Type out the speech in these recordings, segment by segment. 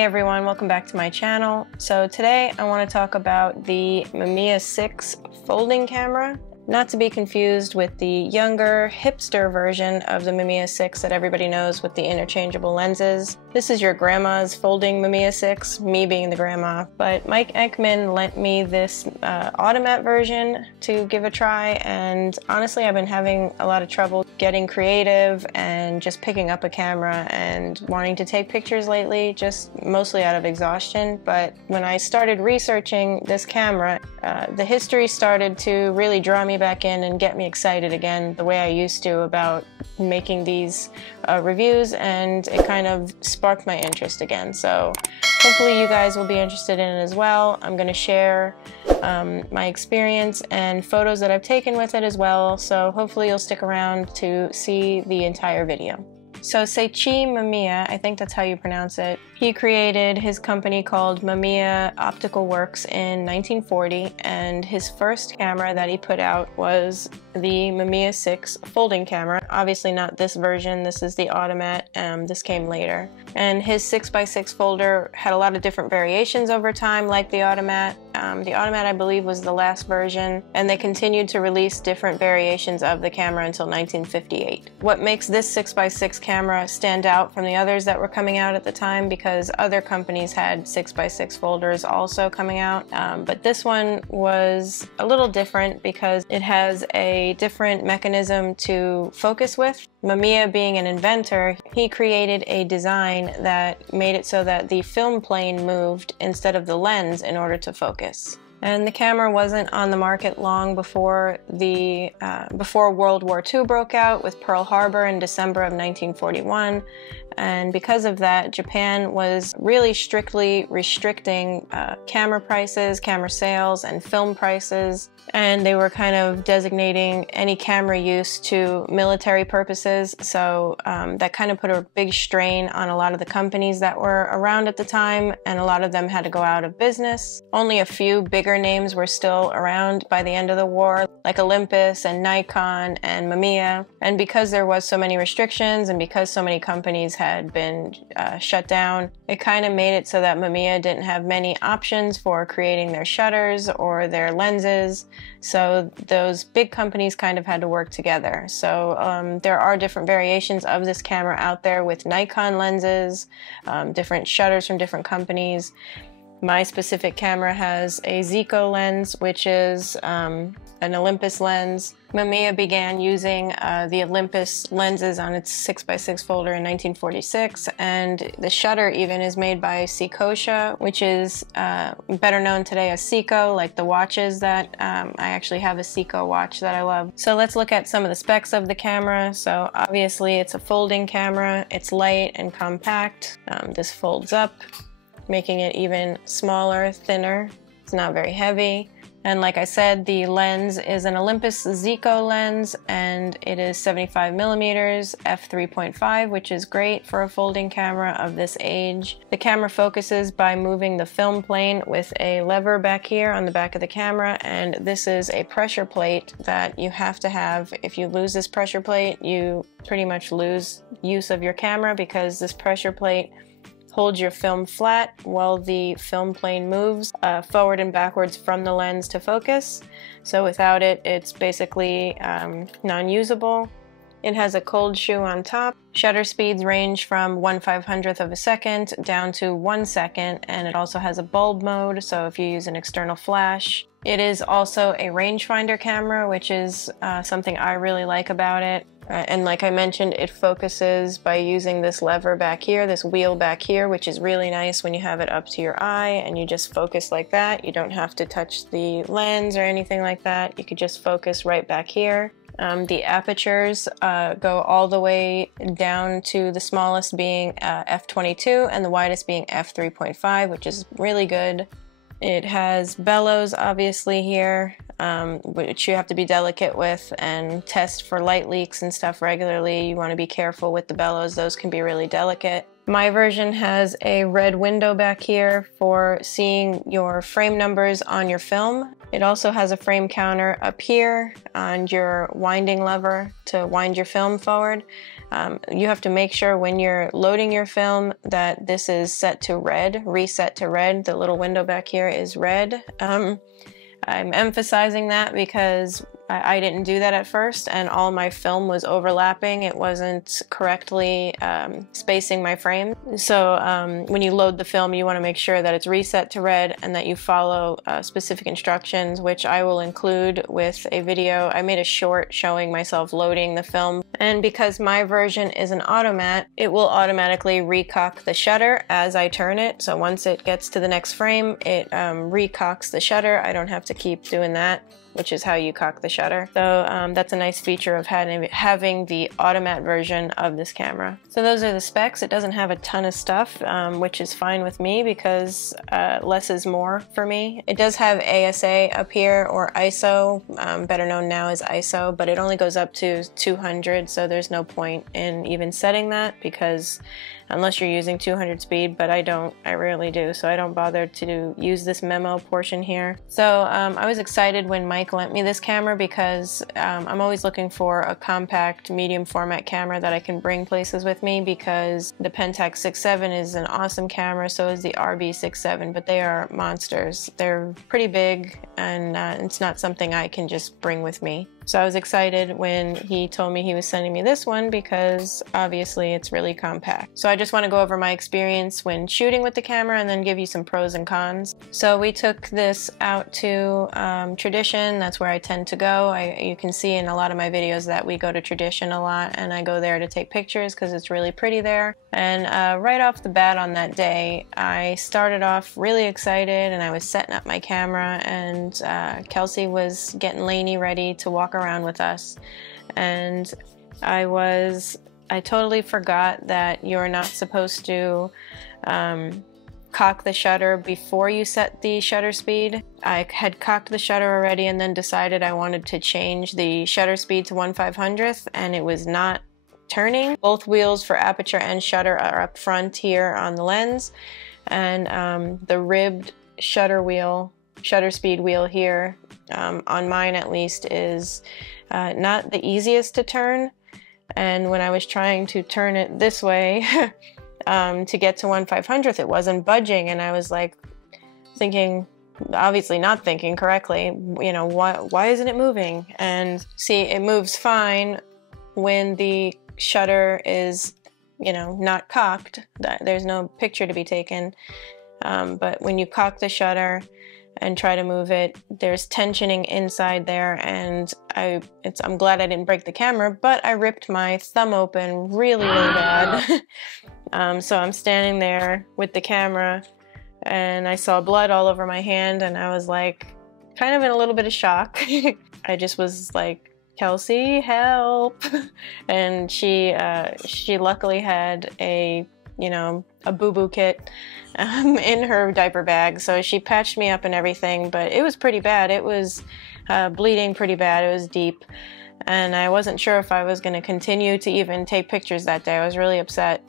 Hey everyone, welcome back to my channel. So today I want to talk about the Mamiya 6 folding camera, not to be confused with the younger, hipster version of the Mamiya 6 that everybody knows with the interchangeable lenses. This is your grandma's folding Mamiya 6, me being the grandma. But Mike Ekman lent me this automat version to give a try, and honestly I've been having a lot of trouble getting creative and just picking up a camera and wanting to take pictures lately, just mostly out of exhaustion. But when I started researching this camera, the history started to really draw me back in and get me excited again the way I used to about making these reviews, and it kind of sparked my interest again. So hopefully you guys will be interested in it as well. I'm going to share my experience and photos that I've taken with it as well, so hopefully you'll stick around to see the entire video. So Seiichi Mamiya, I think that's how you pronounce it, he created his company called Mamiya Optical Works in 1940, and his first camera that he put out was the Mamiya 6 folding camera. Obviously not this version, this is the automat, this came later. And his 6x6 folder had a lot of different variations over time, like the automat. The automat, I believe, was the last version, and they continued to release different variations of the camera until 1958. What makes this 6x6 camera stand out from the others that were coming out at the time, because other companies had 6x6 folders also coming out, but this one was a little different because it has a different mechanism to focus with. Mamiya, being an inventor, he created a design that made it so that the film plane moved instead of the lens in order to focus. And the camera wasn't on the market long before World War II broke out with Pearl Harbor in December of 1941. And because of that, Japan was really strictly restricting camera prices, camera sales, and film prices. And they were kind of designating any camera use to military purposes. So that kind of put a big strain on a lot of the companies that were around at the time, and a lot of them had to go out of business. Only a few bigger names were still around by the end of the war, like Olympus and Nikon and Mamiya. And because there was so many restrictions and because so many companies had been shut down, it kind of made it so that Mamiya didn't have many options for creating their shutters or their lenses. So those big companies kind of had to work together. So there are different variations of this camera out there with Nikon lenses, different shutters from different companies. My specific camera has a Zico lens, which is an Olympus lens. Mamiya began using the Olympus lenses on its 6x6 folder in 1946, and the shutter even is made by Seikosha, which is better known today as Seiko, like the watches that I actually have a Seiko watch that I love. So let's look at some of the specs of the camera. So obviously it's a folding camera, it's light and compact. This folds up, making it even smaller, thinner. It's not very heavy. And like I said, the lens is an Olympus Zico lens, and it is 75mm f3.5, which is great for a folding camera of this age. The camera focuses by moving the film plane with a lever back here on the back of the camera, and this is a pressure plate that you have to have. If you lose this pressure plate, you pretty much lose use of your camera, because this pressure plate holds your film flat while the film plane moves forward and backwards from the lens to focus. So without it, it's basically non-usable. It has a cold shoe on top. Shutter speeds range from 1/500th of a second down to 1 second, and it also has a bulb mode, so if you use an external flash. It is also a rangefinder camera, which is something I really like about it. And like I mentioned, it focuses by using this lever back here, this wheel back here, which is really nice when you have it up to your eye and you just focus like that. You don't have to touch the lens or anything like that. You could just focus right back here. The apertures go all the way down to the smallest being f/22 and the widest being f3.5, which is really good. It has bellows obviously here, which you have to be delicate with and test for light leaks and stuff regularly. You want to be careful with the bellows, those can be really delicate. My version has a red window back here for seeing your frame numbers on your film. It also has a frame counter up here on your winding lever to wind your film forward. You have to make sure when you're loading your film that this is set to red, reset to red. The little window back here is red. I'm emphasizing that because I didn't do that at first, and all my film was overlapping. It wasn't correctly spacing my frame. So when you load the film, you want to make sure that it's reset to red and that you follow specific instructions, which I will include with a video. I made a short showing myself loading the film, and because my version is an automat, it will automatically recock the shutter as I turn it. So once it gets to the next frame, it recocks the shutter. I don't have to keep doing that, which is how you cock the shutter. So that's a nice feature of having the automat version of this camera. So those are the specs. It doesn't have a ton of stuff, which is fine with me because less is more for me. It does have ASA up here, or ISO, better known now as ISO, but it only goes up to 200, so there's no point in even setting that because unless you're using 200 speed, but I rarely do, so I don't bother to use this memo portion here. So I was excited when Mike lent me this camera because I'm always looking for a compact medium format camera that I can bring places with me, because the Pentax 6.7 is an awesome camera, so is the RB 6.7, but they are monsters. They're pretty big, and it's not something I can just bring with me. So I was excited when he told me he was sending me this one because obviously it's really compact. So I just want to go over my experience when shooting with the camera and then give you some pros and cons. So we took this out to Tradition. That's where I tend to go. You can see in a lot of my videos that we go to Tradition a lot, and I go there to take pictures because it's really pretty there. And right off the bat on that day, I started off really excited and I was setting up my camera, and Kelsey was getting Lainey ready to walk around with us, and I totally forgot that you're not supposed to cock the shutter before you set the shutter speed. I had cocked the shutter already and then decided I wanted to change the shutter speed to 1/500th, and it was not turning. Both wheels for aperture and shutter are up front here on the lens, and the ribbed shutter speed wheel here, on mine at least, is not the easiest to turn. And when I was trying to turn it this way to get to 1/500th, it wasn't budging, and I was like thinking, obviously not thinking correctly, you know, why isn't it moving? And see, it moves fine when the shutter is, you know, not cocked. There's no picture to be taken, but when you cock the shutter and try to move it, there's tensioning inside there, and I'm glad I didn't break the camera, but I ripped my thumb open really bad. So I'm standing there with the camera and I saw blood all over my hand, and I was like kind of in a little bit of shock. I just was like, Kelsey, help. And she luckily had a boo-boo kit in her diaper bag, so she patched me up and everything, but it was pretty bad. It was bleeding pretty bad. It was deep, and I wasn't sure if I was going to continue to even take pictures that day. I was really upset,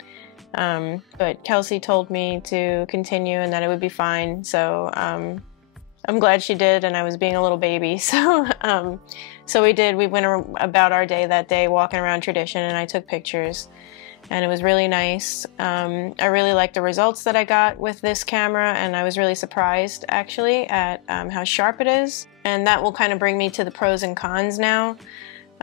but Kelsey told me to continue and that it would be fine, so I'm glad she did, and I was being a little baby. So we did. We went about our day that day, walking around Tradition, and I took pictures, and it was really nice. I really liked the results that I got with this camera, and I was really surprised actually at how sharp it is. And that will kind of bring me to the pros and cons now.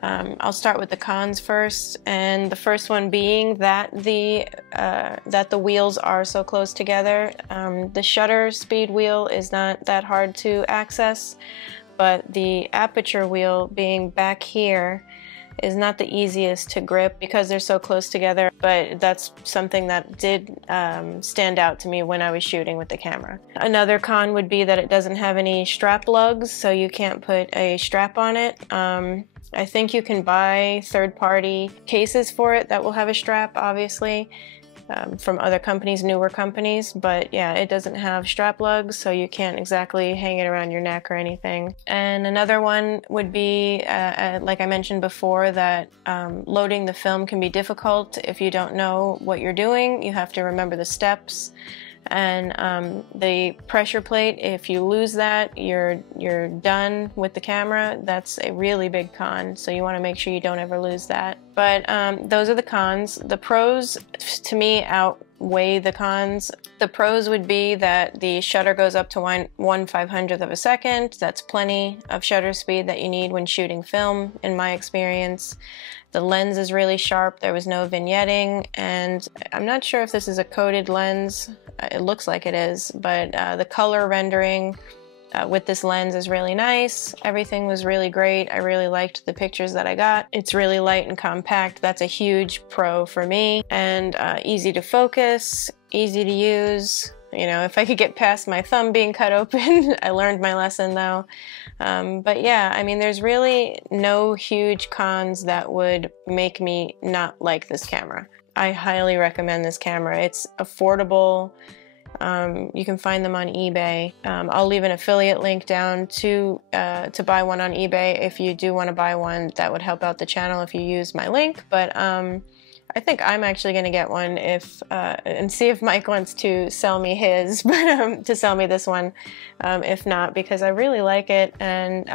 I'll start with the cons first, and the first one being that the wheels are so close together. The shutter speed wheel is not that hard to access, but the aperture wheel being back here is not the easiest to grip because they're so close together, but that's something that did stand out to me when I was shooting with the camera. Another con would be that it doesn't have any strap lugs, so you can't put a strap on it. I think you can buy third-party cases for it that will have a strap, obviously, from other companies, newer companies, but yeah, it doesn't have strap lugs, so you can't exactly hang it around your neck or anything. And another one would be, like I mentioned before, that loading the film can be difficult if you don't know what you're doing. You have to remember the steps. And the pressure plate, if you lose that, you're done with the camera. That's a really big con, so you want to make sure you don't ever lose that. But those are the cons. The pros, to me, outweigh the cons. The pros would be that the shutter goes up to 1/500th of a second. That's plenty of shutter speed that you need when shooting film, in my experience. The lens is really sharp. There was no vignetting, and I'm not sure if this is a coated lens. It looks like it is, but the color rendering with this lens is really nice. Everything was really great. I really liked the pictures that I got. It's really light and compact. That's a huge pro for me. And easy to focus, easy to use. You know, if I could get past my thumb being cut open, I learned my lesson though. But yeah, I mean, there's really no huge cons that would make me not like this camera. I highly recommend this camera. It's affordable. You can find them on eBay. I'll leave an affiliate link down to buy one on eBay. If you do want to buy one, that would help out the channel if you use my link. But I think I'm actually going to get one and see if Mike wants to sell me his, but to sell me this one, if not, because I really like it, and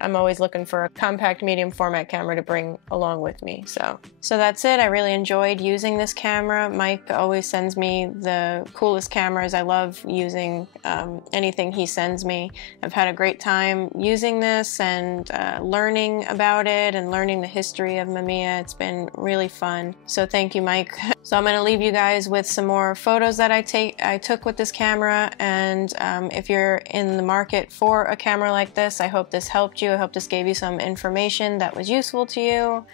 I'm always looking for a compact medium format camera to bring along with me. So that's it. I really enjoyed using this camera. Mike always sends me the coolest cameras. I love using anything he sends me. I've had a great time using this and learning about it and learning the history of Mamiya. It's been really fun. So thank you, Mike. So I'm going to leave you guys with some more photos that I took with this camera, and if you're in the market for a camera like this, I hope this helped you. I hope this gave you some information that was useful to you.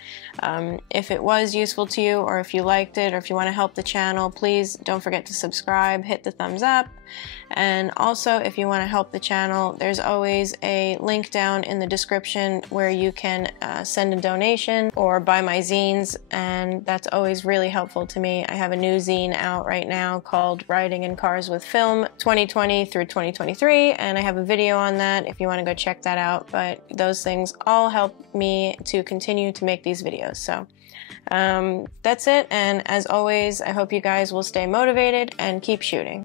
If it was useful to you, or if you liked it, or if you want to help the channel, please don't forget to subscribe, hit the thumbs up. And also, if you want to help the channel, there's always a link down in the description where you can send a donation or buy my zines, and that's always really helpful to me. I have a new zine out right now called Riding in Cars with Film 2020 through 2023, and I have a video on that if you want to go check that out. But those things all help me to continue to make these videos. So that's it, and as always, I hope you guys will stay motivated and keep shooting.